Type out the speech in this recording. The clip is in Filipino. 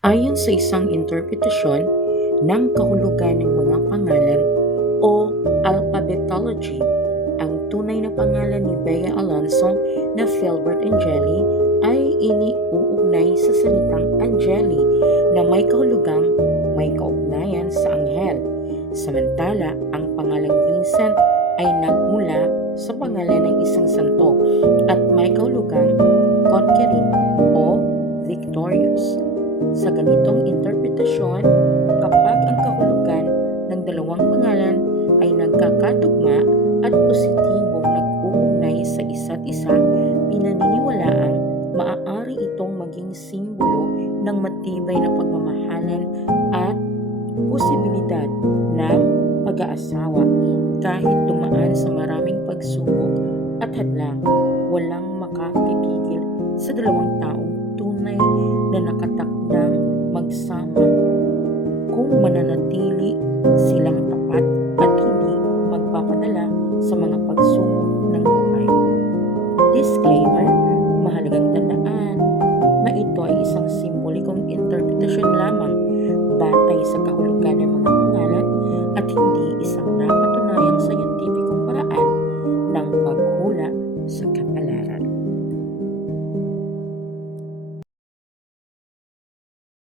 Ayon sa isang interpretasyon ng kahulugan ng mga pangalan o alphabetology, ang tunay na pangalan ni Bea Alonso na Philbert Angeli ay iniuugnay sa salitang Angeli na may kahulugang may kaugnayan sa anghel. Samantala, ang pangalang Vincent ay nagmula sa pangalan ng isang santo at may kahulugang conquering o victorious. Sa ganitong interpretasyon, kapag ang kahulugan ng dalawang pangalan ay nagkakatugma at positibong nag-uugnay sa isa't isa, pinaniniwalaang maaari itong maging simbolo ng matibay na pagmamahalan at posibilidad ng pag-aasawa. Kahit dumaan sa maraming pagsubok at hadlang, walang makapipigil sa dalawang taong tunay na nakatakdang magsama kung mananatili